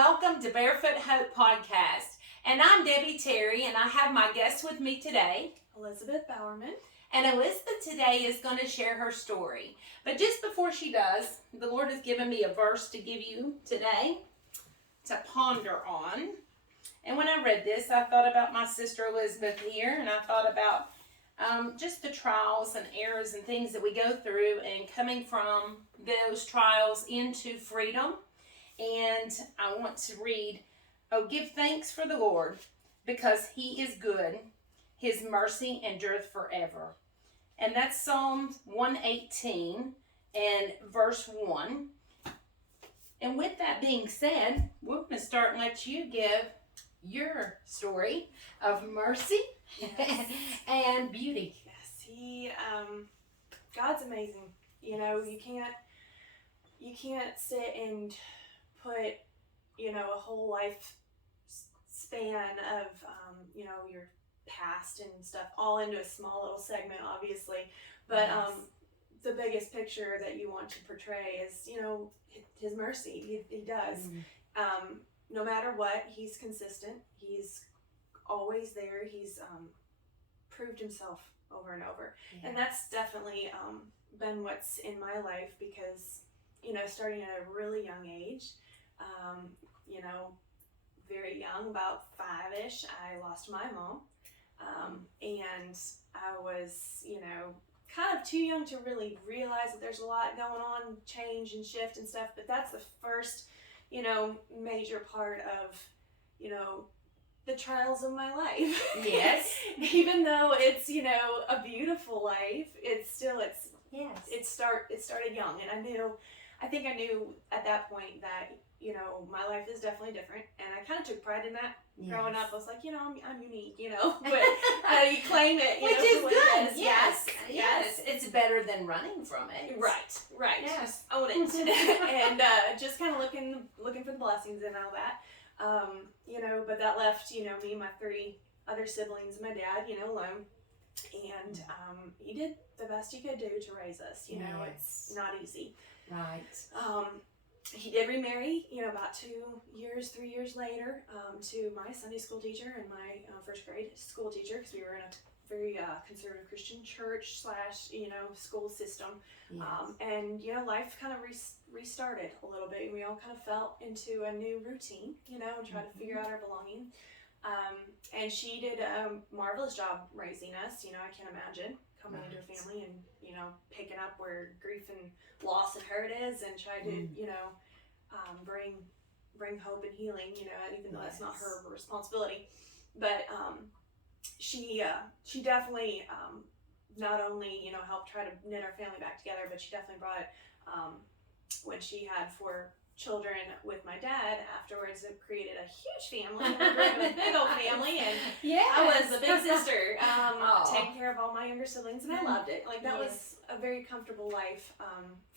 welcome to Barefoot Hope Podcast. And I'm Debbie Terry, and I have my guest with me today, Elizabeth Bowerman. And Elizabeth today is going to share her story. But just before she does, the Lord has given me a verse to give you today to ponder on. And when I read this, I thought about my sister Elizabeth here, and I thought about just the trials and errors and things that we go through and coming from those trials into freedom. And I want to read, "Oh, give thanks for the Lord, because he is good. His mercy endureth forever." And that's Psalm 118 and verse 1. And with that being said, we're going to start and let you give your story of mercy and beauty. Yes, God's amazing. You know, you can't sit and put, a whole life span of, your past and stuff all into a small little segment, obviously. But Yes. The biggest picture that you want to portray is, his mercy. He does. No matter what, he's consistent. He's always there. He's proved himself over and over. Yeah. And that's definitely been what's in my life because, starting at a really young age, very young, about 5-ish, I lost my mom. And I was, kind of too young to really realize that there's a lot going on, change and shift and stuff. But that's the first, major part of, the trials of my life. Yes. Even though it's, a beautiful life, it's yes. It started young. And I think I knew at that point that, my life is definitely different. And I kind of took pride in that. Yes. Growing up, I was like, I'm unique, but you claim it, which is good. It is. Yes. It's better than running from it. Right. Yes. Just own it. And just kind of looking for the blessings and all that. But that left, me and my 3 other siblings and my dad, alone. And he did the best he could do to raise us. Yes. It's not easy. Right. He did remarry, about 3 years later, to my Sunday school teacher and my first grade school teacher, because we were in a very conservative Christian church / school system. Yes. And, life kind of restarted a little bit. We all kind of fell into a new routine, and tried to figure out our belonging. And she did a marvelous job raising us. I can't imagine coming into a family and, picking up where grief and loss and hurt is and try to, bring hope and healing, even though that's not her responsibility. But she definitely not only, helped try to knit our family back together, but she definitely brought it when she had 4 children with my dad. Afterwards, it created a huge family, a big old family, and I was the big sister, taking care of all my younger siblings, and I loved it. That was a very comfortable life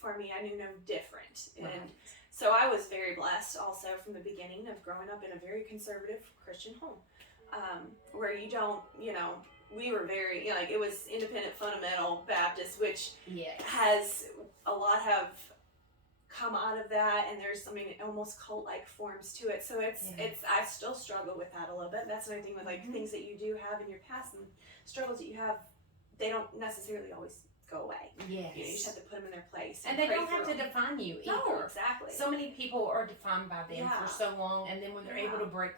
for me. I knew no different, and so I was very blessed also from the beginning of growing up in a very conservative Christian home, where you don't, we were very, it was independent fundamental Baptist, which has a lot have come out of that, and there's something almost cult-like forms to it. So it's I still struggle with that a little bit. That's another thing with things that you do have in your past and struggles that you have, they don't necessarily always go away. Yes. You just have to put them in their place. And they don't have to define you either. No, exactly. So many people are defined by them for so long, and then when they're able to break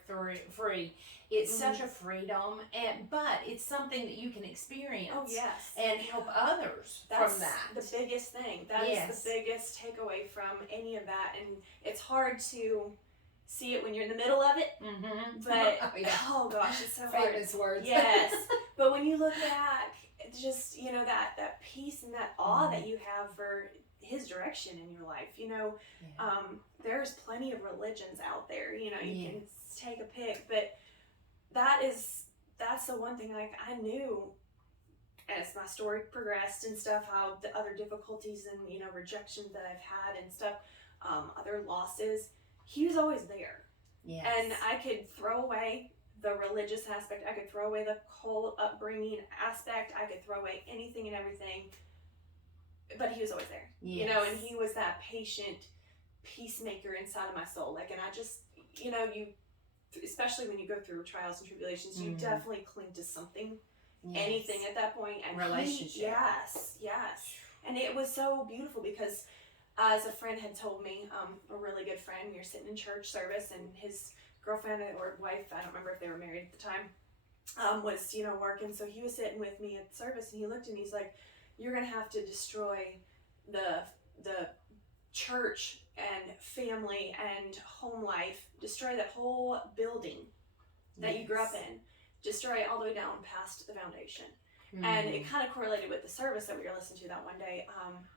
free, it's such a freedom, but it's something that you can experience. Oh, yes. And help others from that. That's the biggest thing. That is the biggest takeaway from any of that. And it's hard to see it when you're in the middle of it. Mm-hmm. But, oh gosh, it's so hard. Famous words. Yes. But when you look back, it's just, that peace and that awe that you have for his direction in your life. There's plenty of religions out there. You can take a pick, but that's the one thing I knew as my story progressed and stuff, how the other difficulties and rejections that I've had and stuff, other losses, he was always there. Yes. And I could throw away the religious aspect, I could throw away the cult upbringing aspect, I could throw away anything and everything, but he was always there. Yes. And he was that patient peacemaker inside of my soul. Like, and I just, you know, you, especially when you go through trials and tribulations, you definitely cling to something, anything at that point. And relationship. Yes. And it was so beautiful because as a friend had told me, a really good friend, we were sitting in church service and his girlfriend or wife, I don't remember if they were married at the time, was, you know, working. So he was sitting with me at the service and he looked and he's like, you're going to have to destroy the church and family and home life, destroy that whole building that you grew up in, destroy it all the way down past the foundation. And it kind of correlated with the service that we were listening to that one day.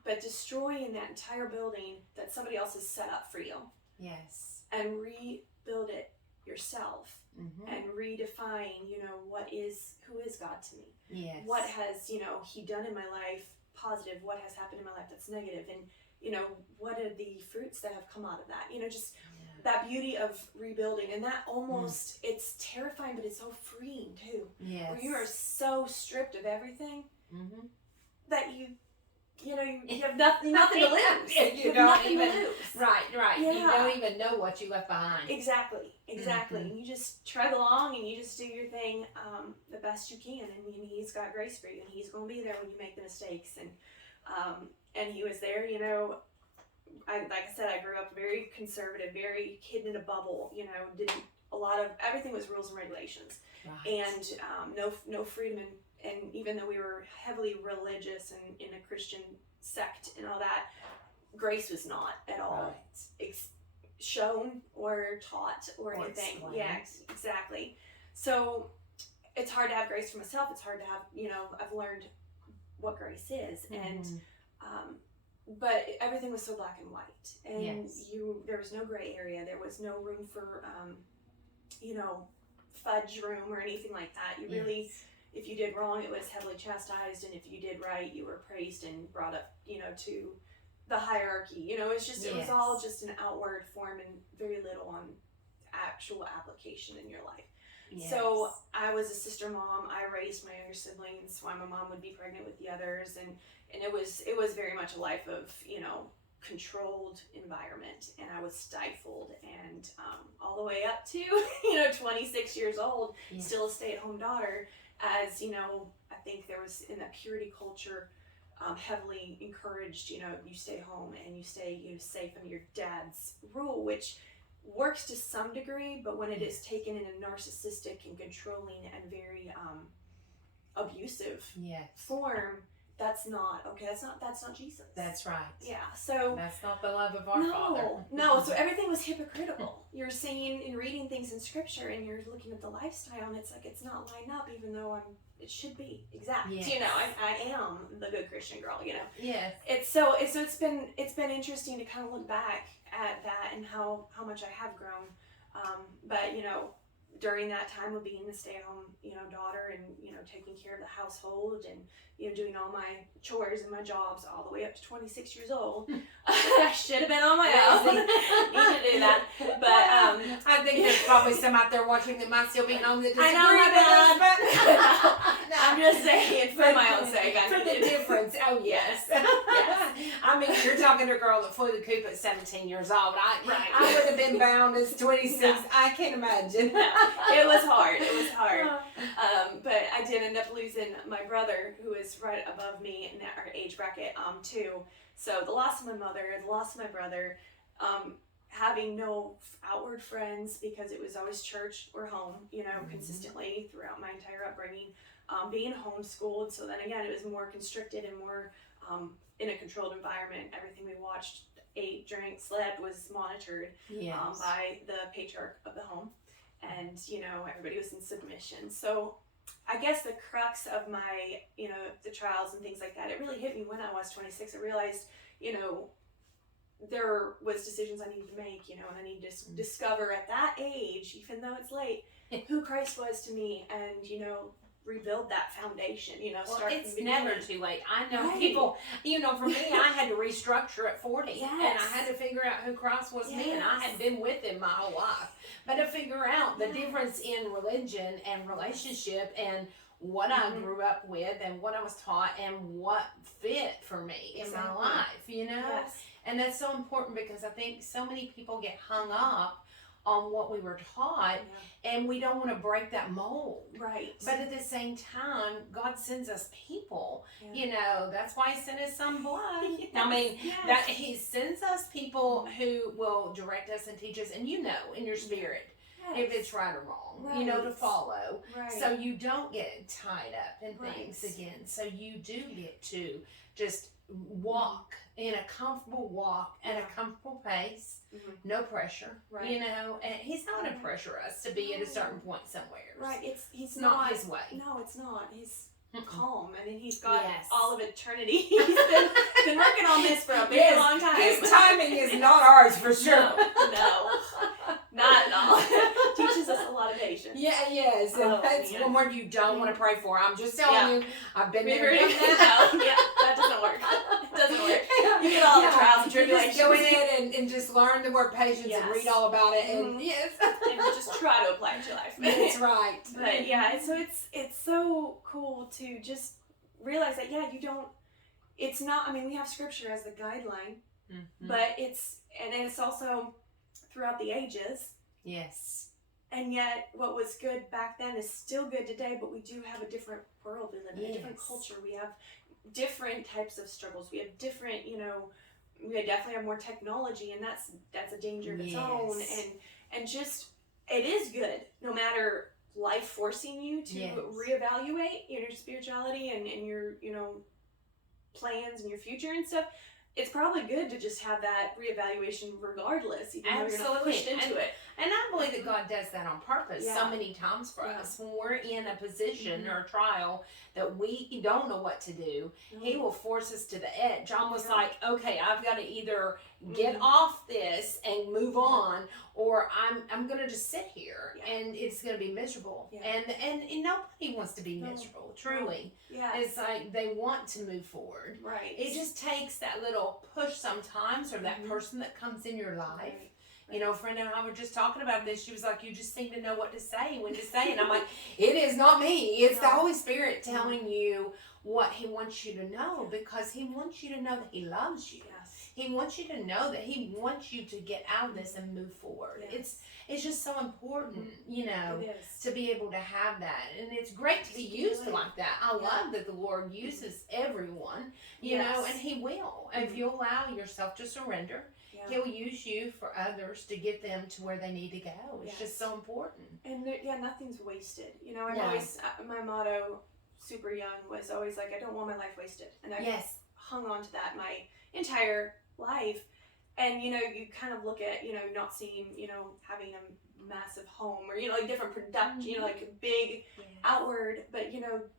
But destroying that entire building that somebody else has set up for you. Yes. And rebuild it yourself. And redefine, you know, who is God to me? Yes. What has, you know, he done in my life positive? What has happened in my life that's negative? And, you know, what are the fruits that have come out of that? You know, just that beauty of rebuilding. And that almost, it's terrifying, but it's so freeing too. Yes. Where you are so stripped of everything that you know, you have nothing to lose. You have don't nothing even, to lose. right. Yeah. You don't even know what you left behind. Exactly. And you just trudge along and you just do your thing the best you can. And he's got grace for you and he's going to be there when you make the mistakes. And he was there, you know. Like I said, I grew up very conservative, very hidden in a bubble, you know, didn't a lot of, everything was rules and regulations. Right. And no freedom. And even though we were heavily religious and in a Christian sect and all that, grace was not at all shown or taught or anything. Explained. Yeah, exactly. So it's hard to have grace for myself. It's hard to have, you know, I've learned what grace is. And but everything was so black and white, and there was no gray area. There was no room for, you know, fudge room or anything like that. You really, if you did wrong, it was heavily chastised, and if you did right, you were praised and brought up, you know, to the hierarchy. You know, it's just it was all just an outward form and very little on actual application in your life. Yes. So I was a sister mom. I raised my younger siblings while my mom would be pregnant with the others, and it was very much a life of, you know, controlled environment, and I was stifled, and all the way up to, you know, 26 years old, still a stay-at-home daughter, as, you know, I think there was in that purity culture heavily encouraged, you know, you stay home and you stay, you know, safe under your dad's rule, which works to some degree, but when it is taken in a narcissistic and controlling and very abusive form, that's not okay. That's not Jesus. That's right. Yeah. So that's not the love of our Father. No. So everything was hypocritical. You're seeing and reading things in Scripture, and you're looking at the lifestyle, and it's like it's not lined up, even though it should be exact. Yes. You know, I am the good Christian girl. You know. Yes. It's been interesting to kind of look back at that and how much I have grown. But you know, during that time of being the stay-at-home, you know, daughter, and you know, taking care of the household, and you know, doing all my chores and my jobs all the way up to 26 years old. I should have been on my own. Need to do that. But I think there's probably some out there watching that might still be home that disagree. I know, my bad. I'm just saying for my own sake. For the difference. Oh yes. Yes. I mean, you're talking to a girl that flew the coop at 17 years old. I would have been bound as 26. No. I can't imagine. No. It was hard. But I did end up losing my brother, who is right above me in our age bracket, too. So the loss of my mother, the loss of my brother, having no outward friends because it was always church or home, you know, consistently throughout my entire upbringing, being homeschooled. So then again, it was more constricted and more in a controlled environment. Everything we watched, ate, drank, slept was monitored by the patriarch of the home. And, you know, everybody was in submission. So I guess the crux of my, you know, the trials and things like that, it really hit me when I was 26. I realized, you know, there was decisions I needed to make, you know, and I needed to discover at that age, even though it's late, who Christ was to me, and, you know, rebuild that foundation, you know. Well, it's never too late. I know people, you know, for me, I had to restructure at 40, and I had to figure out who Christ was me, and I had been with him my whole life. But to figure out the difference in religion and relationship and what I grew up with and what I was taught and what fit for me in my life, you know. And that's so important because I think so many people get hung up on what we were taught, and we don't want to break that mold. Right. But at the same time, God sends us people. You know, that's why He sent His Son blood. I mean, that He sends us people who will direct us and teach us, and you know, in your spirit, if it's right or wrong, you know, to follow. So you don't get tied up in things again. So you do get to just walk in a comfortable walk at a comfortable pace. No pressure, you know, and He's not going to pressure us to be at a certain point somewhere. He's not His way. No, it's not. He's calm. I mean, He's got all of eternity. He's been working on this for a very long time. His timing is not ours for sure. No, not at all. Teaches us a lot of patience. Yes. And that's one word you don't want to pray for. I'm just telling you, I've been there. That doesn't work. It doesn't work. You get all the trials and tribulations. Just go in and just learn the word patience and read all about it. And and just try to apply it to your life. That's right. But so it's so cool to just realize that it's not, I mean, we have scripture as the guideline, but it's also throughout the ages. Yes. And yet what was good back then is still good today, but we do have a different world we live in, a different culture. We have different types of struggles. We have different, we definitely have more technology, and that's a danger of its own. And just, it is good, no matter life forcing you to reevaluate your spirituality and your, plans and your future and stuff. It's probably good to just have that reevaluation regardless, even though you're not pushed into it. And I believe that God does that on purpose so many times for us. When we're in a position or a trial that we don't know what to do, He will force us to the edge. Almost like, okay, I've got to either get off this and move on, or I'm going to just sit here and it's going to be miserable. And nobody wants to be miserable, truly. It's like they want to move forward. It just takes that little push sometimes, or that person that comes in your life. A friend and I were just talking about this. She was like, you just seem to know what to say, when to say. And I'm like, it is not me. It's the Holy Spirit telling you what He wants you to know, because He wants you to know that He loves you. He wants you to know that He wants you to get out of this and move forward. It's just so important, to be able to have that. And it's great to be used like that. I love that the Lord uses everyone, know, and He will. If you allow yourself to surrender, He'll use you for others to get them to where they need to go. It's just so important. And nothing's wasted. I've always, my motto, super young, was always like, I don't want my life wasted. And I hung on to that my entire life. And, you kind of look at, not seeing, having a massive home or, like different production, like big outward, but,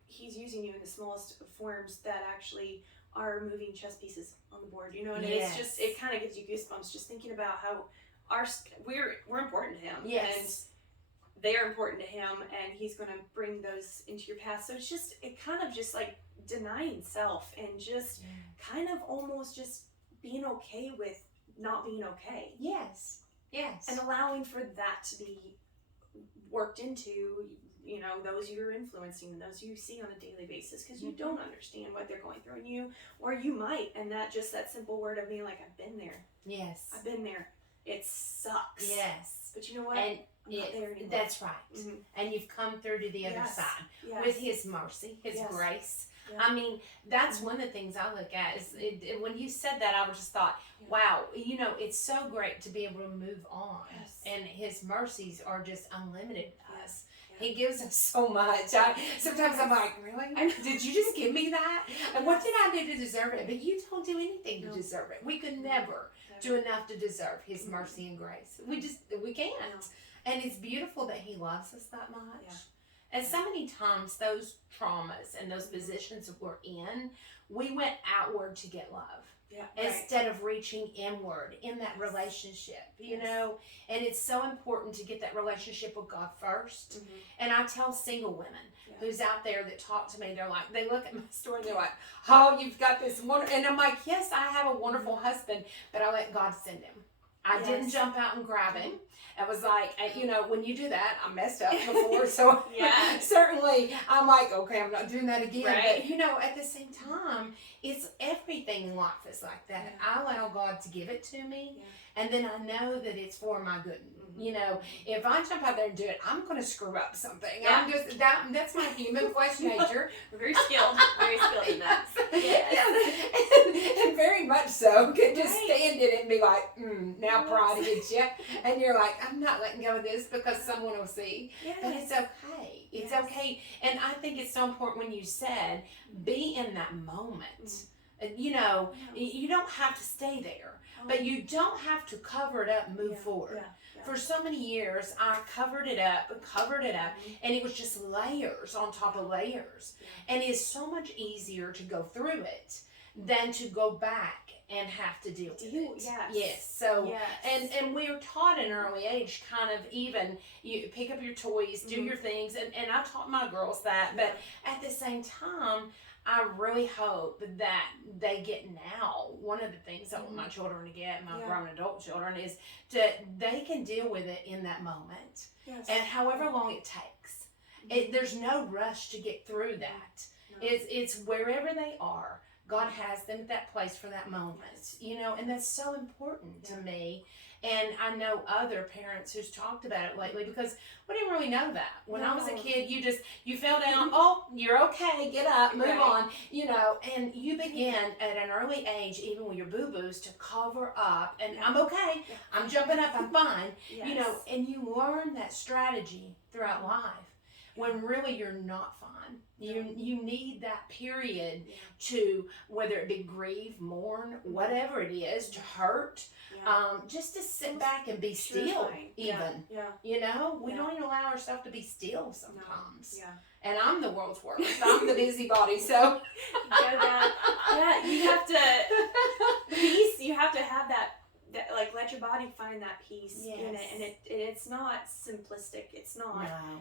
He's using you in the smallest forms that actually are moving chess pieces on the board, and it's just, it kind of gives you goosebumps just thinking about how we're important to Him, and they are important to Him, and He's going to bring those into your path. So it kind of just like denying self and just kind of almost just being okay with not being okay. Yes. And allowing for that to be worked into, those you're influencing and those you see on a daily basis, because you don't understand what they're going through, or you might, and that simple word of being like, I've been there. Yes. I've been there. It sucks. Yes. But you know what? And I'm not there anymore. That's right. And you've come through to the other side with His mercy, His grace. I mean, that's one of the things I look at is when you said that, I just thought, wow, it's so great to be able to move on. And His mercies are just unlimited to us. He gives us so much. Sometimes I'm like, really? Did you just give me that? And what did I do to deserve it? But you don't do anything to deserve it. We could never do enough to deserve His mercy and grace. We can't. And it's beautiful that He loves us that much. And so many times those traumas and those positions that we're in, we went outward to get love. Instead of reaching inward in that relationship, and it's so important to get that relationship with God first. And I tell single women who's out there that talk to me, they look at my story and they're like, oh, you've got this wonderful, and I'm like, yes, I have a wonderful husband, but I let God send him. I didn't jump out and grab him. I was like, when you do that, I messed up before, so certainly I'm like, okay, I'm not doing that again. Right. But at the same time, it's everything in life is like that. I allow God to give it to me, and then I know that it's for my good. If I jump out there and do it, I'm going to screw up something. I'm just that's my human flesh nature. We're very skilled in that. And very much so. Could just stand it and be like, now pride hits you, and you're like, I'm not letting go of this because someone will see. But it's okay. It's okay. And I think it's so important when you said, be in that moment. You don't have to stay there, but you don't have to cover it up and move forward. For so many years, I covered it up, and it was just layers on top of layers. And it's so much easier to go through it than to go back and have to deal with it. Yes. So, and we were taught at an early age, kind of even, you pick up your toys, do your things, and I taught my girls that, but at the same time, I really hope that they get now. One of the things I want my children to get, my grown adult children, is that they can deal with it in that moment. And however long it takes. There's no rush to get through that. It's wherever they are, God has them at that place for that moment. And that's so important to me. And I know other parents who's talked about it lately because we didn't really know that. When I was a kid, you fell down, you're okay, get up, move on, and you begin at an early age, even with your boo-boos, to cover up, and I'm okay, I'm jumping up, I'm fine, and you learn that strategy throughout life when really you're not fine. You need that period to, whether it be grieve, mourn, whatever it is, to hurt, just to sit back and be still, even. We don't even allow ourselves to be still sometimes. And I'm the world's worst. I'm the busybody, so. You have to, peace, you have to have that, let your body find that peace in it, and it's not simplistic. It's not. No.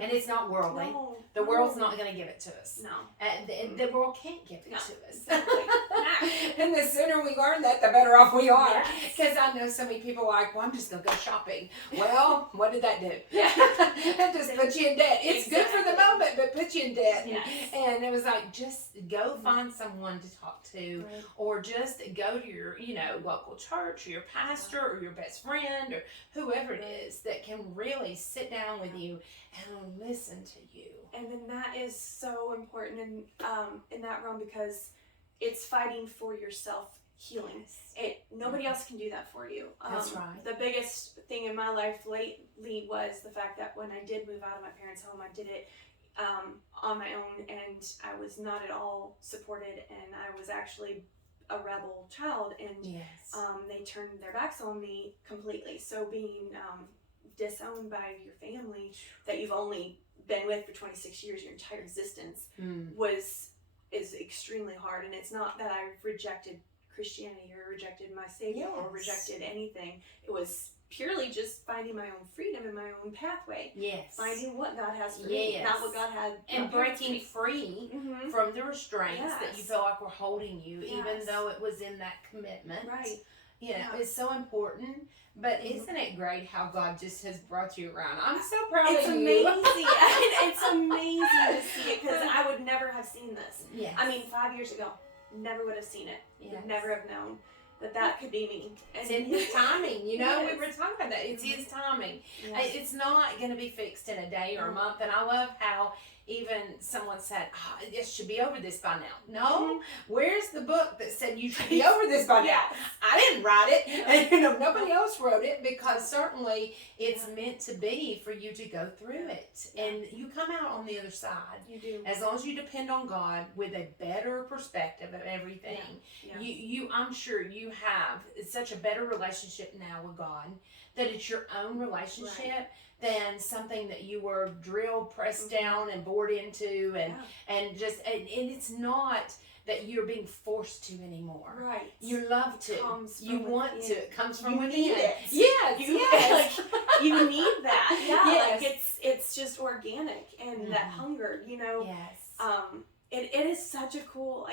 And it's not worldly. The world's not going to give it to us. No. And the world can't give it to us. Exactly. And the sooner we learn that, the better off we are. Because I know so many people are like, well, I'm just going to go shopping. Well, what did that do? That just puts you in debt. It's good for the moment, but puts you in debt. And it was like, just go find someone to talk to, or just go to your, local church, or your pastor, or your best friend, or whoever it is that can really sit down with you and listen to you. And then that is so important in that realm, because it's fighting for your self healing. Nobody else can do that for you. That's right. The biggest thing in my life lately was the fact that when I did move out of my parents' home, I did it on my own, and I was not at all supported, and I was actually a rebel child, and they turned their backs on me completely. So being disowned by your family that you've only been with for 26 years, your entire existence, is extremely hard. And it's not that I rejected Christianity or rejected my Savior or rejected anything. It was purely just finding my own freedom and my own pathway. Finding what God has for me, not what God had. And breaking free from the restraints that you feel like were holding you, even though it was in that commitment. It's so important. But isn't it great how God just has brought you around? I'm so proud of you. It's amazing. It's amazing to see it, because I would never have seen this. I mean, 5 years ago, never would have seen it. Would never have known that could be me. And it's in His timing, we were talking about that. It's His timing. It's not going to be fixed in a day or a month. And I love how even someone said, it should be over this by now. No, where's the book that said you should be over this by now? I didn't write it, and nobody else wrote it, because certainly it's meant to be for you to go through it, and you come out on the other side. You do. As long as you depend on God with a better perspective of everything. I'm sure you have such a better relationship now with God, that it's your own relationship than something that you were drilled, pressed down, and bored into, and it's not that you're being forced to anymore. You love to. You want to. It comes from within. Need it. Yes. You need that. It's just organic, and that hunger, it is such a cool,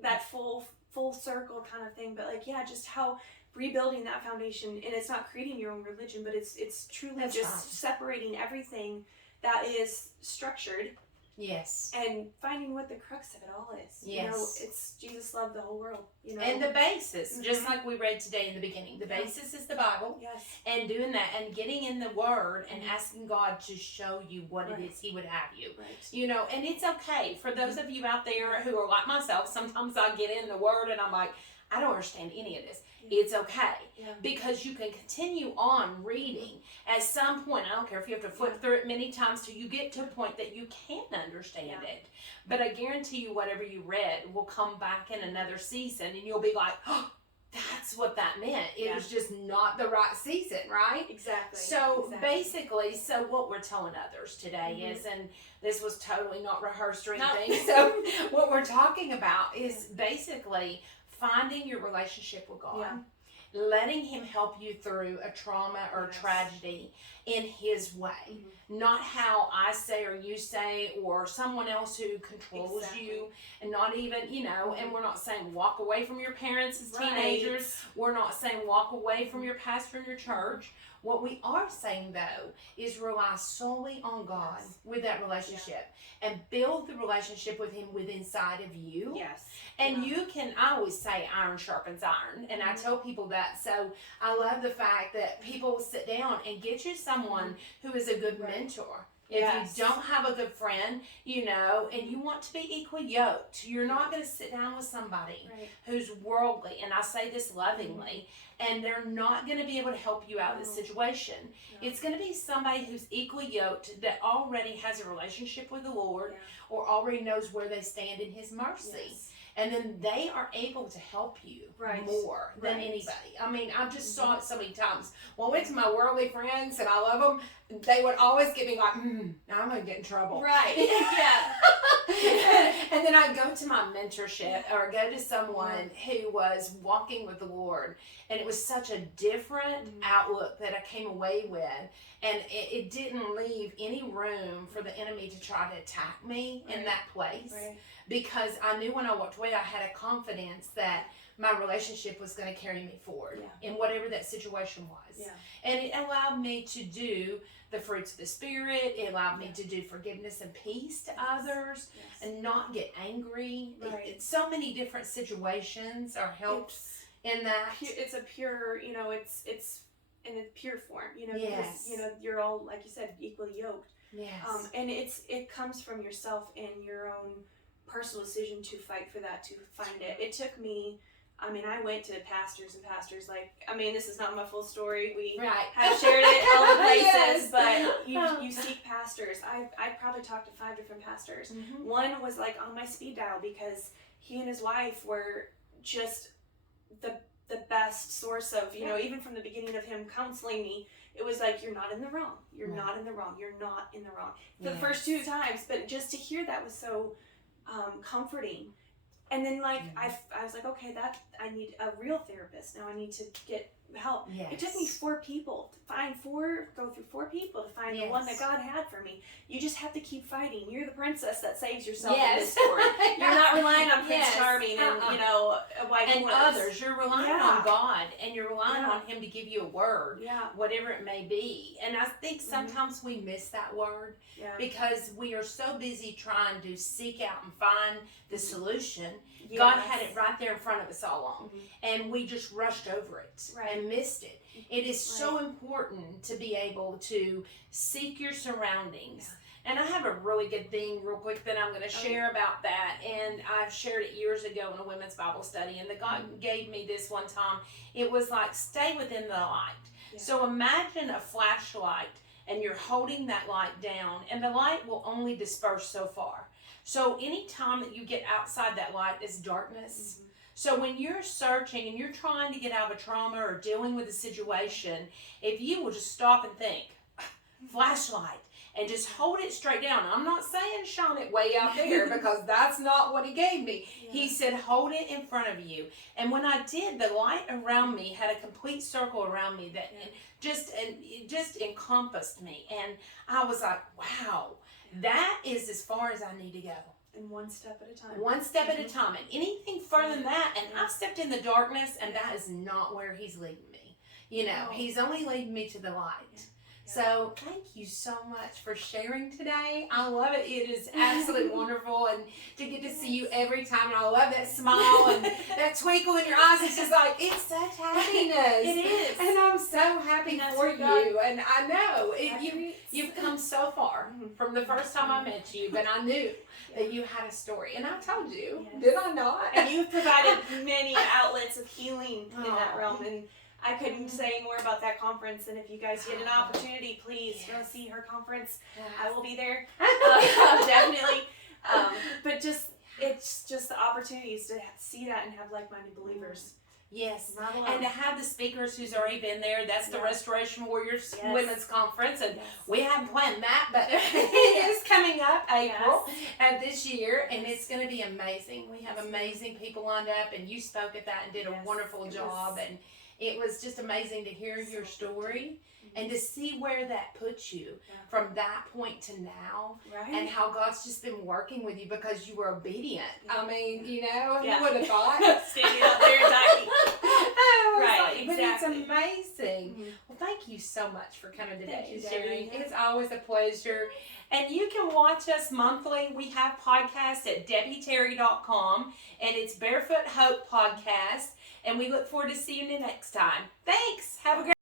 that full circle kind of thing, but just how rebuilding that foundation, and it's not creating your own religion, but it's truly That's just right. separating everything that is structured. Yes. And finding what the crux of it all is. Yes. You know, it's Jesus loved the whole world. You know. And the basis, just like we read today in the beginning, the basis is the Bible. Yes. And doing that and getting in the Word and asking God to show you what it is He would have you. Right. You know, and it's okay. For those of you out there who are like myself, sometimes I get in the Word and I'm like, I don't understand any of this. It's okay. Because you can continue on reading. At some point, I don't care if you have to flip through it many times till you get to a point that you can understand it. But I guarantee you whatever you read will come back in another season and you'll be like, oh, that's what that meant. It was just not the right season, right? Exactly. So basically, what we're telling others today is, and this was totally not rehearsed or anything, so what we're talking about is basically finding your relationship with God, letting Him help you through a trauma or tragedy in His way. Not how I say or you say or someone else who controls you, and not even, you know, and we're not saying walk away from your parents as teenagers. We're not saying walk away from your pastor in your church. What we are saying, though, is rely solely on God with that relationship and build the relationship with Him within inside of you. Yes. And you can, I always say iron sharpens iron, and I tell people that. So I love the fact that people will sit down and get you someone who is a good mentor. If you don't have a good friend, you know, and you want to be equally yoked, you're not going to sit down with somebody who's worldly, and I say this lovingly, and they're not going to be able to help you out of this situation. It's going to be somebody who's equally yoked that already has a relationship with the Lord or already knows where they stand in His mercy. And then they are able to help you more than anybody. I mean, I've just saw it so many times. When I went to my worldly friends, and I love them, they would always get me like, now I'm going to get in trouble. Right. And then I'd go to my mentorship or go to someone who was walking with the Lord. And it was such a different outlook that I came away with. And it didn't leave any room for the enemy to try to attack me in that place. Because I knew when I walked away, I had a confidence that my relationship was going to carry me forward in whatever that situation was. And it allowed me to do the fruits of the Spirit. It allowed me to do forgiveness and peace to others and not get angry. So many different situations are helped in that. It's a pure, you know, it's in a pure form, you know, because, you know, you're all, like you said, equally yoked. And it comes from yourself and your own personal decision to fight for that, to find it. It took me, I mean, I went to pastors and pastors, like, I mean, this is not my full story. We have shared it all the places, but you seek pastors. I probably talked to 5 different pastors. One was like on my speed dial because he and his wife were just the best source of, you know, even from the beginning of him counseling me, it was like, you're not in the wrong. You're not in the wrong. You're not in the wrong. For the first 2 times, but just to hear that was so comforting. And then like I was like, okay, I need a real therapist now. I need to get help. It took me 4 people to find go through 4 people to find the one that God had for me. You just have to keep fighting. You're the princess that saves yourself in this story. You're not relying on Prince Charming and you know a white and horse. others. You're relying on God, and you're relying on Him to give you a word, whatever it may be. And I think sometimes we miss that word because we are so busy trying to seek out and find the solution. God had it right there in front of us all along, and we just rushed over it and missed it. It is so important to be able to seek your surroundings. And I have a really good thing real quick that I'm going to share about that. And I've shared it years ago in a women's Bible study. And the God gave me this one time. It was like, stay within the light. So imagine a flashlight and you're holding that light down, and the light will only disperse so far. So anytime that you get outside that light, it's darkness. So when you're searching and you're trying to get out of a trauma or dealing with a situation, if you will just stop and think, flashlight, and just hold it straight down. I'm not saying shine it way out there because that's not what He gave me. He said hold it in front of you. And when I did, the light around me had a complete circle around me that it just encompassed me. And I was like, wow, that is as far as I need to go. And one step at a time. One step at a time. And anything further than that, and I've stepped in the darkness, and that is not where he's leading me. You know, he's only leading me to the light. So thank you so much for sharing today. I love it. It is absolutely wonderful, and to get to see you every time. And I love that smile and that twinkle in your eyes. It's just like, it's such happiness. It is. And I'm so happy for you. And I know you've come so far from the first time I met you, but I knew that you had a story. And I told you, did I not? And you've provided many outlets of healing in that realm. And I couldn't say more about that conference, and if you guys get an opportunity, please go see her conference. I will be there, definitely. But it's just the opportunities to see that and have like-minded believers. Yes, and to have the speakers who's already been there. That's the Restoration Warriors Women's Conference, and we haven't planned that, but it is coming up April of this year, and it's going to be amazing. We have amazing people lined up, and you spoke at that and did a wonderful job, and it was just amazing to hear your story and to see where that puts you from that point to now, and how God's just been working with you because you were obedient. I mean, you know, who would have thought? Standing out there and talking. But it's amazing. Well, thank you so much for coming today and sharing. It's always a pleasure. And you can watch us monthly. We have podcasts at debbieterry.com, and it's Barefoot Hope Podcast. And we look forward to seeing you next time. Thanks. Have a great